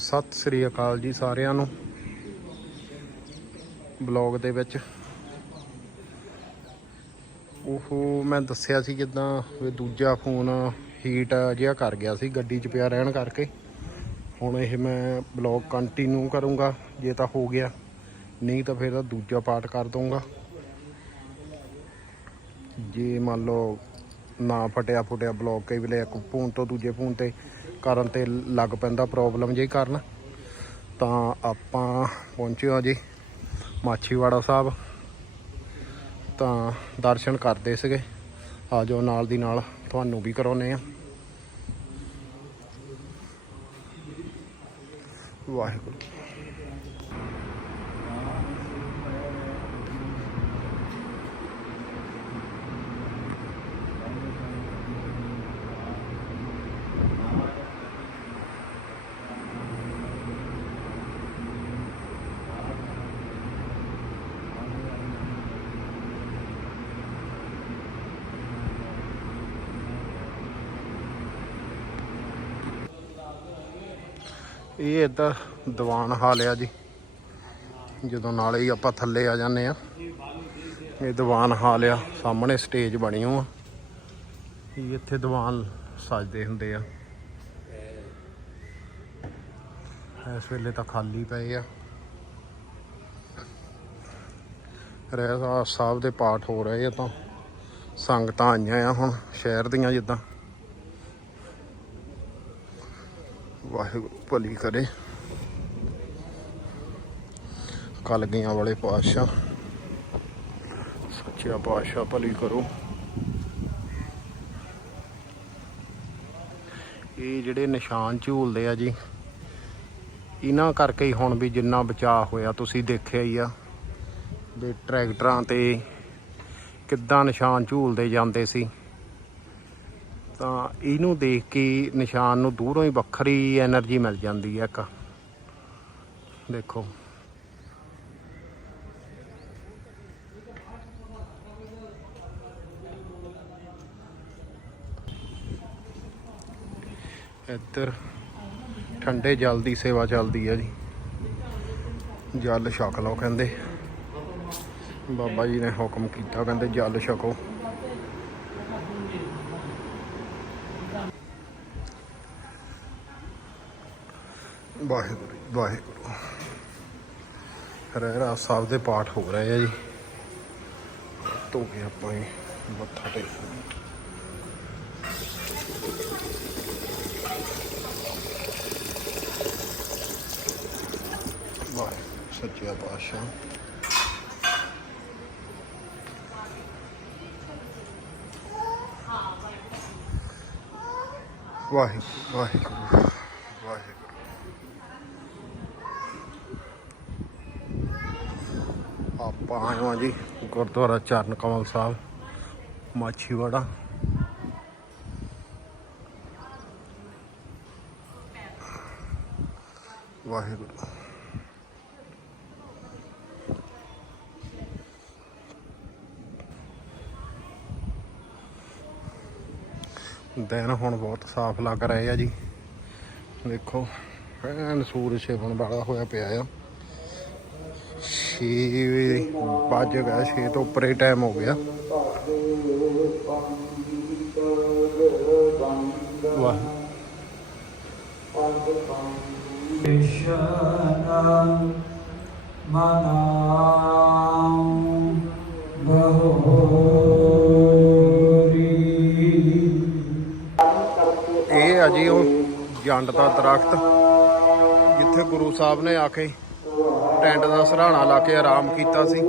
ਸਤਿ ਸ੍ਰੀ ਅਕਾਲ ਜੀ ਸਾਰਿਆਂ ਨੂੰ ਬਲੌਗ ਦੇ ਵਿੱਚ। ਉਹ ਮੈਂ ਦੱਸਿਆ ਸੀ ਜਿੱਦਾਂ ਵੀ ਦੂਜਾ ਫੋਨ ਹੀਟ ਜਿਹਾ ਕਰ ਗਿਆ ਸੀ, ਗੱਡੀ 'ਚ ਪਿਆ ਰਹਿਣ ਕਰਕੇ। ਹੁਣ ਇਹ ਮੈਂ ਬਲੌਗ ਕੰਟੀਨਿਊ ਕਰੂੰਗਾ, ਜੇ ਤਾਂ ਹੋ ਗਿਆ। ਨਹੀਂ ਤਾਂ ਫਿਰ ਦੂਜਾ ਪਾਰਟ ਕਰ ਦਊਂਗਾ। ਜੇ ਮੰਨ ਲਓ ਨਾ ਫਟਿਆ ਫੁਟਿਆ ਬਲੌਗ ਕਈ ਵੇਲੇ ਇੱਕ ਫੋਨ ਤੋਂ ਦੂਜੇ ਫੋਨ ਤੇ ਕਰਨ ਤੇ ਲੱਗ ਪੈਂਦਾ ਪ੍ਰੋਬਲਮ ਜੇ ਕਰਨ। ਤਾਂ ਆਪਾਂ ਪਹੁੰਚੇ ਹਾਂ ਜੀ ਮਾਛੀਵਾੜਾ ਸਾਹਿਬ। ਤਾਂ ਦਰਸ਼ਨ ਕਰਦੇ ਸੀਗੇ। ਆ ਜਾਓ ਨਾਲ ਦੀ ਨਾਲ ਤੁਹਾਨੂੰ ਵੀ ਕਰਾਉਨੇ ਆ ਵਾਹਿਗੁਰੂ। ਇਹ ਇੱਧਰ ਦੀਵਾਨ ਹਾਲ ਆ ਜੀ। ਜਦੋਂ ਨਾਲੇ ਹੀ ਆਪਾਂ ਥੱਲੇ ਆ ਜਾਂਦੇ ਆ। ਇਹ ਦੀਵਾਨ ਹਾਲ ਆ, ਸਾਹਮਣੇ ਸਟੇਜ ਬਣੀ ਹੋ ਆ। ਇਹ ਇੱਥੇ ਦੀਵਾਨ ਸਜਦੇ ਹੁੰਦੇ ਆ। ਇਸ ਵੇਲੇ ਤਾਂ ਖਾਲੀ ਪਏ ਆ। ਰਹਿ ਸਾਹਿਬ ਦੇ ਪਾਠ ਹੋ ਰਹੇ ਆ ਤਾਂ ਸੰਗਤਾਂ ਆਈਆਂ ਆ ਹੁਣ, ਸ਼ਹਿਰ ਦੀਆਂ ਜਿੱਦਾਂ। ਵਾਹਿਗੁਰੂ, ਭਲੀ ਕਰੇ। ਕਲਗੀਆਂ ਵਾਲੇ ਪਾਤਸ਼ਾਹ। ਸੱਚਿਆ ਪਾਤਸ਼ਾਹ, ਭਲੀ ਕਰੋ। ਇਹ ਜਿਹੜੇ ਨਿਸ਼ਾਨ ਝੂਲਦੇ ਆ ਜੀ, ਇਹਨਾਂ ਕਰਕੇ ਹੀ ਹੁਣ ਵੀ ਜਿੰਨਾ ਬਚਾਅ ਹੋਇਆ, ਤੁਸੀਂ ਦੇਖਿਆ ਹੀ ਆ ਵੀ ਟਰੈਕਟਰਾਂ ਤੇ ਕਿੱਦਾਂ ਨਿਸ਼ਾਨ ਝੂਲਦੇ ਜਾਂਦੇ ਸੀ। ਤਾਂ ਇਹਨੂੰ ਦੇਖ ਕੇ ਨਿਸ਼ਾਨ ਨੂੰ ਦੂਰੋਂ ਹੀ ਵੱਖਰੀ એનર્ਜੀ ਮਿਲ ਜਾਂਦੀ ਹੈ ਇੱਕ। ਦੇਖੋ। ਇੱਧਰ ਠੰਡੇ ਜਲ ਦੀ ਸੇਵਾ ਚੱਲਦੀ ਹੈ ਜੀ। ਜਲ ਛਕ ਲਓ ਕਹਿੰਦੇ। ਬਾਬਾ ਜੀ ਨੇ ਹੁਕਮ ਕੀਤਾ ਕਹਿੰਦੇ ਜਲ ਛਕੋ। ਵਾਹਿਗੁਰੂ ਜੀ, ਵਾਹਿਗੁਰੂ। ਰਹਿਰਾ ਸਾਹਿਬ ਦੇ ਪਾਠ ਹੋ ਰਹੇ ਆ ਜੀ। ਧੋ ਕੇ ਆਪਾਂ ਹੀ ਮੱਥਾ ਟੇਕ ਵਾਹਿਗੁਰੂ, ਸੱਚਿਆ ਪਾਤਸ਼ਾਹ। ਵਾਹਿਗੁਰੂ ਵਾਹਿਗੁਰੂ ਆਪਾਂ ਆਏ ਹਾਂ ਜੀ। ਗੁਰਦੁਆਰਾ ਚਰਨ ਕਮਲ ਸਾਹਿਬ, ਮਾਛੀਵਾੜਾ। ਵਾਹਿਗੁਰੂ। ਦਿਨ ਹੁਣ ਬਹੁਤ ਸਾਫ਼ ਲੱਗ ਰਹੇ ਆ ਜੀ। ਦੇਖੋ, ਐਨ ਸੂਰਜ ਛਿਪਣ ਵਾਲਾ ਹੋਇਆ ਪਿਆ ਆ। 6 ਵੱਜ ਗਿਆ 6 ਤੋਂ ਉੱਪਰ ਹੀ ਟਾਈਮ ਹੋ ਗਿਆ। ਵਾਹ Krishna Manam ਇਹ ਆ ਜੀ ਉਹ ਜੰਡ ਦਾ ਦਰਖਤ, ਜਿੱਥੇ ਗੁਰੂ ਸਾਹਿਬ ਨੇ ਆ ਕੇ ਟੈਂਟ ਦਾ ਸਰਾਣਾ ਲਾ ਕੇ ਆਰਾਮ ਕੀਤਾ ਸੀ।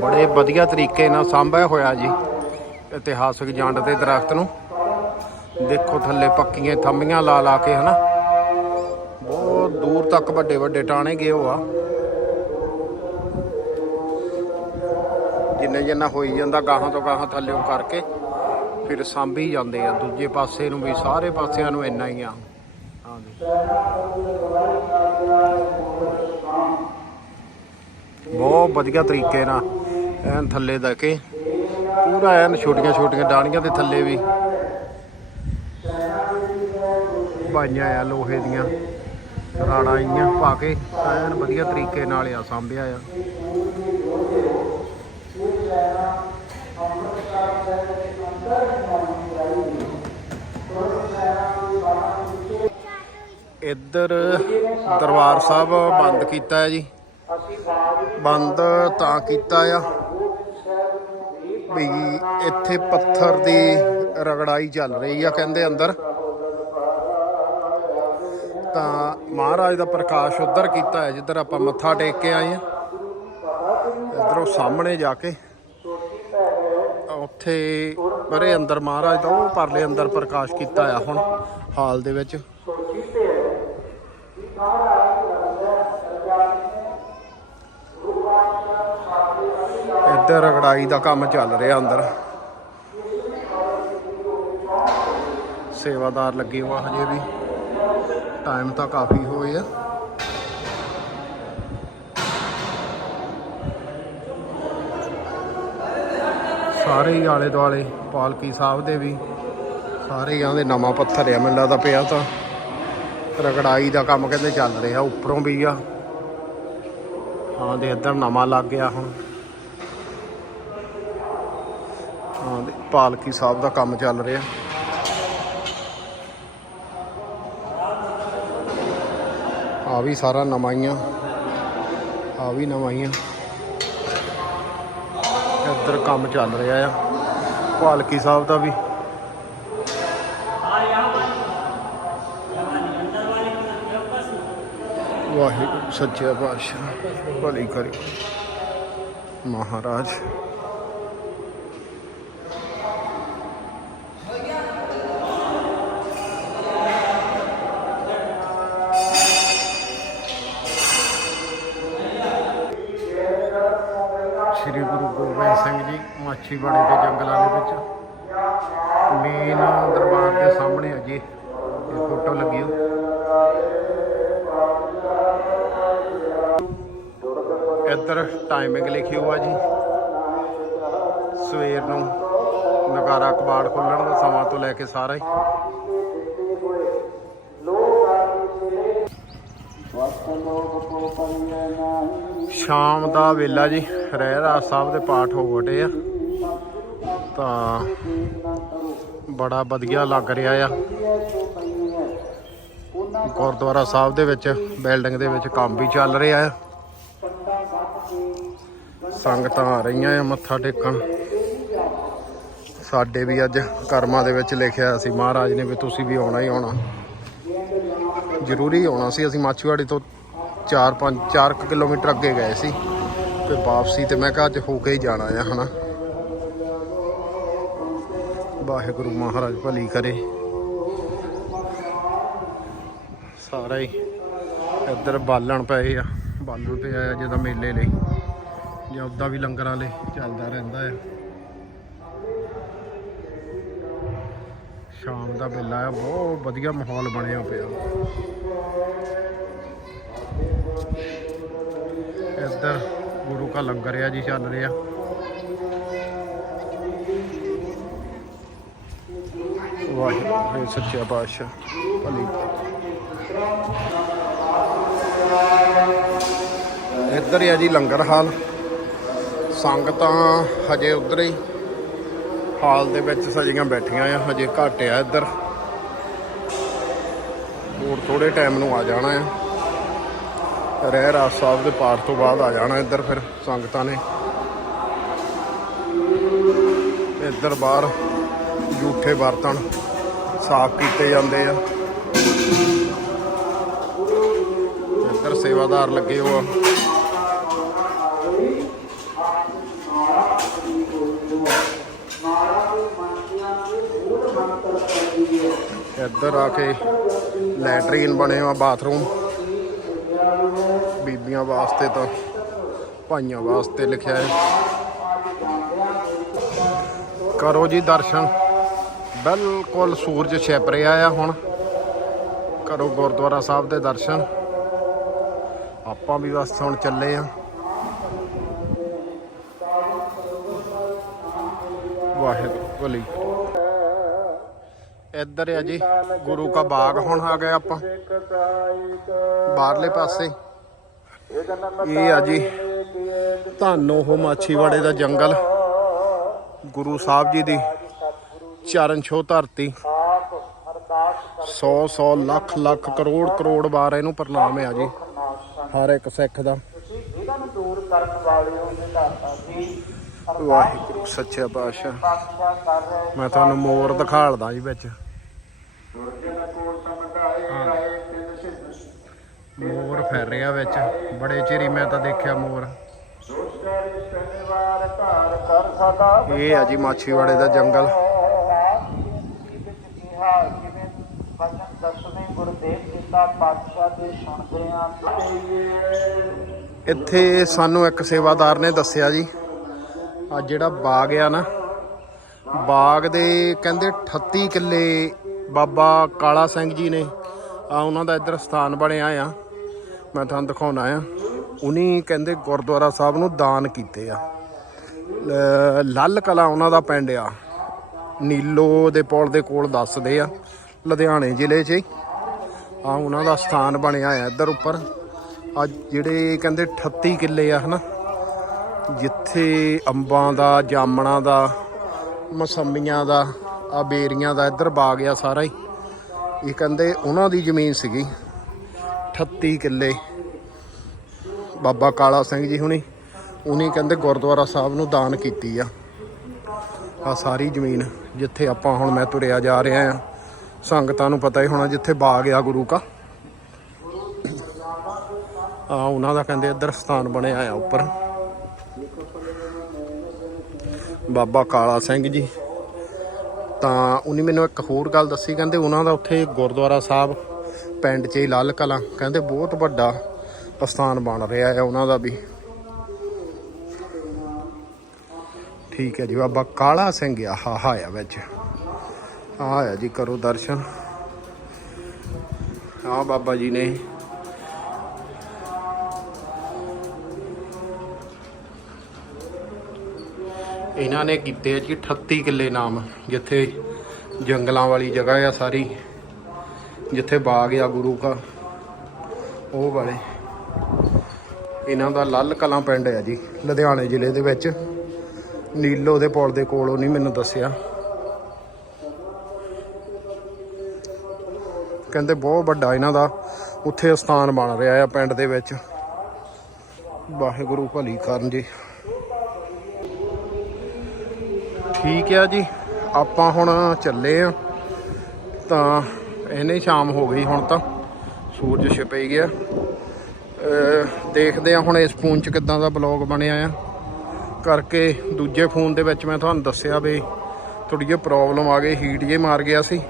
ਬੜੇ ਵਧੀਆ ਤਰੀਕੇ ਨਾਲ ਸਾਂਭਿਆ ਹੋਇਆ ਜੀ, ਇਤਿਹਾਸਕ ਜੰਡ ਦੇ ਦਰਖਤ ਨੂੰ। ਦੇਖੋ ਥੱਲੇ ਪੱਕੀਆਂ ਥੰਮੀਆਂ ਲਾ ਲਾ ਕੇ, ਹਨਾ? ਬਹੁਤ ਦੂਰ ਤੱਕ ਵੱਡੇ ਵੱਡੇ ਟਾਣੇ ਗਏ ਹੋ ਆ ਜਿੰਨੇ ਜਿੰਨਾ ਹੋਈ ਜਾਂਦਾ ਗਾਹਾਂ ਤੋਂ ਗਾਹਾਂ ਥੱਲੇੋਂ ਕਰਕੇ ਫਿਰ ਸਾਂਭੀ ਜਾਂਦੇ ਆ। ਦੂਜੇ ਪਾਸੇ ਨੂੰ ਵੀ, ਸਾਰੇ ਪਾਸਿਆਂ ਨੂੰ ਇੰਨਾ ਹੀ ਆ। ਬਹੁਤ ਵਧੀਆ ਤਰੀਕੇ ਨਾਲ ਐਨ ਥੱਲੇ ਦਾ ਕੇ ਪੂਰਾ ਐਨ ਛੋਟੀਆਂ ਛੋਟੀਆਂ ਡਾਣੀਆਂ ਦੇ ਥੱਲੇ ਵੀ। ਪਾਈਆਂ ਆ, ਲੋਹੇ ਦੀਆਂ। ਰਾੜਾਂ ਆਈਆਂ ਪਾ ਕੇ। ਐਨ ਵਧੀਆ ਤਰੀਕੇ ਨਾਲ ਆ, ਸਾਂਭਿਆ ਆ। ਇੱਧਰ ਦਰਬਾਰ ਸਾਹਿਬ ਬੰਦ ਕੀਤਾ ਹੈ ਜੀ। ਬੰਦ ਤਾਂ ਕੀਤਾ ਆ ਵੀ ਇੱਥੇ ਪੱਥਰ ਦੀ ਰਗੜਾਈ ਚੱਲ ਰਹੀ ਆ ਕਹਿੰਦੇ ਅੰਦਰ। ਤਾਂ ਮਹਾਰਾਜ ਦਾ ਪ੍ਰਕਾਸ਼ ਉਧਰ ਕੀਤਾ ਹੈ, ਜਿੱਧਰ ਆਪਾਂ ਮੱਥਾ ਟੇਕ ਕੇ ਆਏ ਆ ਇਧਰੋਂ ਸਾਹਮਣੇ ਜਾ ਕੇ ਉੱਥੇ ਪਰੇ ਅੰਦਰ ਮਹਾਰਾਜ ਦਾ, ਉਹ ਪਰਲੇ ਅੰਦਰ ਪ੍ਰਕਾਸ਼ ਕੀਤਾ ਆ ਹੁਣ ਹਾਲ ਦੇ ਵਿੱਚ। ਇੱਧਰ ਰਗੜਾਈ ਦਾ ਕੰਮ ਚੱਲ ਰਿਹਾ ਅੰਦਰ। ਸੇਵਾਦਾਰ ਲੱਗੇ ਹੋਆ ਹਜੇ ਵੀ। ਟਾਈਮ ਤਾਂ ਕਾਫੀ ਹੋਏ ਆ। ਸਾਰੇ ਹੀ ਆਲੇ ਦੁਆਲੇ ਪਾਲਕੀ ਸਾਹਿਬ ਦੇ ਵੀ, ਸਾਰੇ ਹੀ ਆਂਦੇ ਨਵਾਂ ਪੱਥਰ ਆ, ਮੈਨੂੰ ਲੱਗਦਾ ਪਿਆ ਤਾਂ। ਰਗੜਾਈ ਦਾ ਕੰਮ ਕਹਿੰਦੇ ਚੱਲ ਰਿਹਾ, ਉੱਪਰੋਂ ਵੀ ਆ। ਹਾਂ ਦੇ ਇੱਧਰ ਨਵਾਂ ਲੱਗ ਗਿਆ ਹੁਣ। ਹਾਂ ਦੇ ਪਾਲਕੀ ਸਾਹਿਬ ਦਾ ਕੰਮ ਚੱਲ ਰਿਹਾ। ਆ ਵੀ ਸਾਰਾ ਨਵਾਂ ਹੀ ਆ ਆ ਵੀ ਨਵਾਂ ਹੀ ਆ ਇੱਧਰ ਕੰਮ ਚੱਲ ਰਿਹਾ ਆ। ਪਾਲਕੀ ਸਾਹਿਬ ਦਾ ਵੀ। ਵਾਹਿਗੁਰੂ, ਸੱਚੇ ਪਾਤਸ਼ਾਹ, ਭਲੀ ਕਰੇ ਮਹਾਰਾਜ। ਗੁਰੂ ਗੋਬਿੰਦ ਸਿੰਘ ਜੀ, ਮਾਛੀਵਾੜੇ ਦੇ ਜੰਗਲਾਂ ਦੇ ਵਿੱਚ। ਮੇਨ ਦਰਬਾਰ ਦੇ ਸਾਹਮਣੇ ਅਜੇ ਇਹ ਫੋਟੋ ਲੱਗੀ ਹੋ ਇੱਧਰ ਟਾਈਮਿੰਗ ਲਿਖੀ ਹੋਆ ਜੀ। ਸਵੇਰ ਨੂੰ ਨਗਾਰਾ ਕਬਾੜ ਖੁੱਲਣ ਦਾ ਸਮਾਂ ਤੋਂ ਲੈ ਕੇ ਸਾਰਾ ਹੀ। ਸ਼ਾਮ ਦਾ ਵੇਲਾ ਜੀ। ਰਹਿਰਾਸ ਸਾਹਿਬ ਦੇ ਪਾਠ ਹੋ ਗਏ ਆ। ਤਾਂ ਬੜਾ ਵਧੀਆ ਲੱਗ ਰਿਹਾ ਆ। ਗੁਰਦੁਆਰਾ ਸਾਹਿਬ ਦੇ ਵਿੱਚ, ਬਿਲਡਿੰਗ ਦੇ ਵਿੱਚ ਕੰਮ ਵੀ ਚੱਲ ਰਿਹਾ ਆ। ਸੰਗਤਾਂ ਆ ਰਹੀਆਂ ਆ ਮੱਥਾ ਟੇਕਣ। ਸਾਡੇ ਵੀ ਅੱਜ ਕਰਮਾਂ ਦੇ ਵਿੱਚ ਲਿਖਿਆ ਸੀ ਮਹਾਰਾਜ ਨੇ ਵੀ ਤੁਸੀਂ ਵੀ ਆਉਣਾ ਹੀ ਆਉਣਾ। ਜ਼ਰੂਰੀ ਆਉਣਾ ਸੀ, ਅਸੀਂ ਮਾਛੀਵਾੜੀ ਤੋਂ 4 5 4 ਕਿਲੋਮੀਟਰ ਅੱਗੇ ਗਏ ਸੀ। ਤੇ ਵਾਪਸੀ ਤੇ ਮੈਂ ਕਿਹਾ ਅੱਜ ਹੋ ਕੇ ਹੀ ਜਾਣਾ ਆ, ਹਨਾ। ਵਾਹਿਗੁਰੂ ਮਹਾਰਾਜ ਭਲੀ ਕਰੇ। ਸਾਰਾ ਹੀ ਇੱਧਰ ਬਾਲਣ ਪਏ ਆ, ਬਾਲਣ ਪਿਆ ਆ ਜਿਹਦਾ ਮੇਲੇ ਲਈ, ਜਾਂ ਉਦਾਂ ਵੀ ਲੰਗਰਾਂ ਲਈ ਚੱਲਦਾ ਰਹਿੰਦਾ ਆ। ਸ਼ਾਮ ਦਾ ਵੇਲਾ ਆ, ਬਹੁਤ ਵਧੀਆ ਮਾਹੌਲ ਬਣਿਆ ਪਿਆ। ਇੱਧਰ ਗੁਰੂ ਲੰਗਰ ਆ ਜੀ, ਚੱਲ ਰਿਹਾ। ਵਾਹਿਗੁਰੂ ਸੱਚਾ ਪਾਤਸ਼ਾਹ। ਭਲੀ। ਇੱਧਰ ਆ ਜੀ ਲੰਗਰ ਹਾਲ। ਸੰਗਤਾਂ ਹਜੇ ਉਧਰ ਹੀ। ਹਾਲ ਦੇ ਵਿੱਚ ਸਜੀਆਂ ਬੈਠੀਆਂ ਆ, ਹਜੇ ਘੱਟ ਆ ਇੱਧਰ। ਹੋਰ ਥੋੜੇ ਟਾਈਮ ਨੂੰ ਆ ਜਾਣਾ ਆ। ਰਹਿ ਰਾਸ ਸਾਹਿਬ ਦੇ ਪਾਠ ਤੋਂ ਬਾਅਦ ਆ ਜਾਣਾ ਇੱਧਰ ਫਿਰ ਸੰਗਤਾਂ ਨੇ। ਇੱਧਰ ਬਾਹਰ ਜੂਠੇ ਬਰਤਨ ਸਾਫ਼ ਕੀਤੇ ਜਾਂਦੇ ਆ। ਇੱਧਰ ਸੇਵਾਦਾਰ ਲੱਗੇ ਹੋ ਆ। ਇੱਧਰ ਆ ਕੇ ਲੈਟਰੀਨ ਬਣੇ ਆ, ਬਾਥਰੂਮ। ਬੀਬੀਆਂ ਵਾਸਤੇ ਤਾਂ, ਭਾਈਆਂ ਵਾਸਤੇ ਲਿਖਿਆ ਹੈ। ਕਰੋ ਜੀ ਦਰਸ਼ਨ। ਬਿਲਕੁਲ ਸੂਰਜ ਛਿਪ ਰਿਹਾ ਆ ਹੁਣ। ਕਰੋ ਗੁਰਦੁਆਰਾ ਸਾਹਿਬ ਦੇ ਦਰਸ਼ਨ। ਆਪਾਂ ਵੀ ਬਸ ਹੁਣ ਚੱਲੇ ਆ। ਵਾਹਿਗੁਰੂ ਭਲੀ ਇੱਧਰ ਆ ਜੀ, ਗੁਰੂ ਕਾ ਬਾਗ ਹੁਣ ਆ ਗਏ ਆਪਾਂ। ਬਾਹਰਲੇ ਪਾਸੇ। ਇਹ ਆ ਜੀ ਧੰਨ ਉਹ ਮਾਛੀਵਾੜੇ ਦਾ ਜੰਗਲ। ਗੁਰੂ ਸਾਹਿਬ ਜੀ ਦੀ ਚਰਨ ਛੋਹ ਧਰਤੀ। 100 100 ਲੱਖ ਲੱਖ ਕਰੋੜ ਕਰੋੜ ਵਾਰ ਇਹਨੂੰ ਪ੍ਰਣਾਮ ਹੈ ਜੀ, ਹਰ ਇੱਕ ਸਿੱਖ ਦਾ। ਵਾਹਿਗੁਰੂ, ਸੱਚੇ ਪਾਤਸ਼ਾਹ। ਮੈਂ ਤੁਹਾਨੂੰ ਮੋਰ ਦਿਖਾਲਦਾ ਜੀ ਵਿੱਚ ਦੁਰਜਨ ਕੋਲ ਸਮਝਾਏ ਆਏ ਤਿੰਨ ਸਿੱਧ ਮੋਰ ਫਿਰ ਰਿਹਾ ਵਿੱਚ। ਬੜੇ ਚਿਰੀ ਮੈਂ ਤਾਂ ਦੇਖਿਆ ਮੋਰ। ਇਹ ਆ ਜੀ ਮਾਛੀਵਾੜੇ ਦਾ ਜੰਗਲ। ਇੱਥੇ ਸਾਨੂੰ ਇੱਕ ਸੇਵਾਦਾਰ ਨੇ ਦੱਸਿਆ ਜੀ। ਆ ਜਿਹੜਾ ਬਾਗ ਆ ਨਾ, ਬਾਗ ਦੇ ਕਹਿੰਦੇ 38 ਕਿੱਲੇ ਬਾਬਾ ਕਾਲਾ ਸਿੰਘ ਜੀ ਨੇ ਆ ਉਹਨਾਂ ਦਾ ਇੱਧਰ ਸਥਾਨ ਬਣਿਆ ਆ। ਮੈਂ ਤੁਹਾਨੂੰ ਦਿਖਾਉਣਾ ਆ ਉਨੀ ਕਹਿੰਦੇ ਗੁਰਦੁਆਰਾ ਸਾਹਿਬ ਨੂੰ ਦਾਨ ਕੀਤੇ ਆ। ਲ- ਲੱਲ ਕਲਾ ਉਹਨਾਂ ਦਾ ਪਿੰਡ ਆ। ਨੀਲੋ ਦੇ ਪੁਲ ਦੇ ਕੋਲ ਦੱਸਦੇ ਆ, ਲੁਧਿਆਣੇ ਜ਼ਿਲ੍ਹੇ 'ਚ ਹੀ। ਆ ਉਹਨਾਂ ਦਾ ਸਥਾਨ ਬਣਿਆ ਆ ਇੱਧਰ ਉੱਪਰ। ਆ ਜਿਹੜੇ ਕਹਿੰਦੇ 38 ਕਿੱਲੇ ਆ ਹਨਾ, ਜਿੱਥੇ ਅੰਬਾਂ ਦਾ, ਜਾਮਣਾ ਦਾ, ਮਸੰਮੀਆਂ ਦਾ ਆ ਬੇਰੀਆਂ ਦਾ ਇੱਧਰ ਬਾਗ ਆ ਸਾਰਾ ਹੀ। ਇਹ ਕਹਿੰਦੇ ਉਹਨਾਂ ਦੀ ਜ਼ਮੀਨ ਸੀਗੀ। 38 ਕਿੱਲੇ। ਬਾਬਾ ਕਾਲਾ ਸਿੰਘ ਜੀ ਹੁਣੀ, ਉਹਨੇ ਕਹਿੰਦੇ ਗੁਰਦੁਆਰਾ ਸਾਹਿਬ ਨੂੰ ਦਾਨ ਕੀਤੀ ਆ। ਆ ਸਾਰੀ ਜ਼ਮੀਨ ਜਿੱਥੇ ਆਪਾਂ ਹੁਣ ਮੈਂ ਤੁਰਿਆ ਜਾ ਰਿਹਾ ਆ, ਸੰਗਤਾਂ ਨੂੰ ਪਤਾ ਹੀ ਹੋਣਾ ਜਿੱਥੇ ਬਾਗ ਆ ਗੁਰੂ ਕਾ। ਆ ਉਹਨਾਂ ਦਾ ਕਹਿੰਦੇ ਇੱਧਰ ਸਥਾਨ ਬਣਿਆ ਆ ਉੱਪਰ। ਬਾਬਾ ਕਾਲਾ ਸਿੰਘ ਜੀ। ਤਾਂ ਉਹਨੇ ਮੈਨੂੰ ਇੱਕ ਹੋਰ ਗੱਲ ਦੱਸੀ, ਕਹਿੰਦੇ ਉਹਨਾਂ ਦਾ ਉੱਥੇ ਗੁਰਦੁਆਰਾ ਸਾਹਿਬ ਪਿੰਡ 'ਚ ਹੀ ਲਾਲ ਕਲਾਂ। ਕਹਿੰਦੇ ਬਹੁਤ ਵੱਡਾ ਅਸਥਾਨ ਬਣ ਰਿਹਾ ਹੈ ਉਹਨਾਂ ਦਾ ਵੀ। ਠੀਕ ਹੈ ਜੀ, ਬਾਬਾ ਕਾਲਾ ਸਿੰਘ ਆ, ਹਾ ਹਾ ਆ ਵਿੱਚ। ਆ ਆ ਜੀ, ਕਰੋ ਦਰਸ਼ਨ। ਆ ਬਾਬਾ ਜੀ ਨੇ। ਇਹਨਾਂ ਨੇ ਕੀਤੇ ਆ ਜੀ 38 ਕਿੱਲੇ ਨਾਮ, ਜਿੱਥੇ ਜੰਗਲਾਂ ਵਾਲੀ ਜਗ੍ਹਾ ਆ ਸਾਰੀ। ਜਿੱਥੇ ਬਾਗ ਆ ਗੁਰੂ ਕਾ, ਉਹ ਵਾਲੇ। ਇਹਨਾਂ ਦਾ ਲੱਲ ਕਲਾਂ ਪਿੰਡ ਹੈ ਜੀ, ਲੁਧਿਆਣੇ ਜ਼ਿਲ੍ਹੇ ਦੇ ਵਿੱਚ। ਨੀਲੋ ਦੇ ਪੁਲ ਦੇ ਕੋਲ ਉਹ ਨਹੀਂ ਮੈਨੂੰ ਦੱਸਿਆ। ਕਹਿੰਦੇ ਬਹੁਤ ਵੱਡਾ ਇਹਨਾਂ ਦਾ, ਉੱਥੇ ਸਥਾਨ ਬਣ ਰਿਹਾ ਆ ਪਿੰਡ ਦੇ ਵਿੱਚ। ਵਾਹਿਗੁਰੂ ਭਲੀ ਕਰਨ ਜੀ। ਠੀਕ ਆ ਜੀ, ਆਪਾਂ ਹੁਣ ਚੱਲੇ ਆ। ਤਾਂ ਇਹਨੇ ਸ਼ਾਮ ਹੋ ਗਈ ਹੁਣ ਤਾਂ। ਸੂਰਜ ਛਿਪੇ ਗਿਆ। ਦੇਖਦੇ ਆ ਹੁਣ ਇਸ ਫੋਨ 'ਚ ਕਿੱਦਾਂ ਦਾ ਬਲੌਗ ਬਣਿਆ ਆ। ਕਰਕੇ ਦੂਜੇ ਫੋਨ ਦੇ ਵਿੱਚ ਮੈਂ ਤੁਹਾਨੂੰ ਦੱਸਿਆ ਵੀ ਥੋੜੀ ਜਿਹੀ ਪ੍ਰੋਬਲਮ ਆ ਗਈ ਹੀਟ ਜੇ ਮਾਰ ਗਿਆ ਸੀ।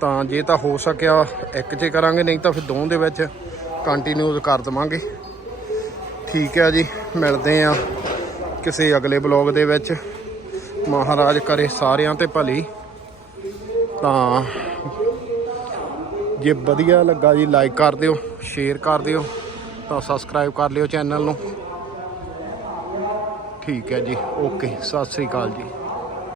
ਤਾਂ ਜੇ ਤਾਂ ਹੋ ਸਕਿਆ ਇੱਕ 'ਚ ਕਰਾਂਗੇ, ਨਹੀਂ ਤਾਂ ਫਿਰ ਦੋਵਾਂ ਦੇ ਵਿੱਚ ਕੰਟੀਨਿਊ ਕਰ ਦਵਾਂਗੇ। ਠੀਕ ਹੈ ਜੀ, ਮਿਲਦੇ ਆ ਕਿਸੇ ਅਗਲੇ ਬਲੌਗ ਦੇ ਵਿੱਚ। ਮਹਾਰਾਜ ਕਰੇ ਸਾਰਿਆਂ ਤੇ ਭਲੀ। ਤਾਂ ਜੇ ਵਧੀਆ ਲੱਗਾ ਜੀ। ਲਾਈਕ ਕਰ ਦਿਓ ਸ਼ੇਅਰ ਕਰ ਦਿਓ, ਤਾਂ ਸਬਸਕ੍ਰਾਈਬ ਕਰ ਲਿਓ ਚੈਨਲ ਨੂੰ। ਠੀਕ ਹੈ ਜੀ ਓਕੇ ਸਤਿ ਸ੍ਰੀ ਅਕਾਲ ਜੀ।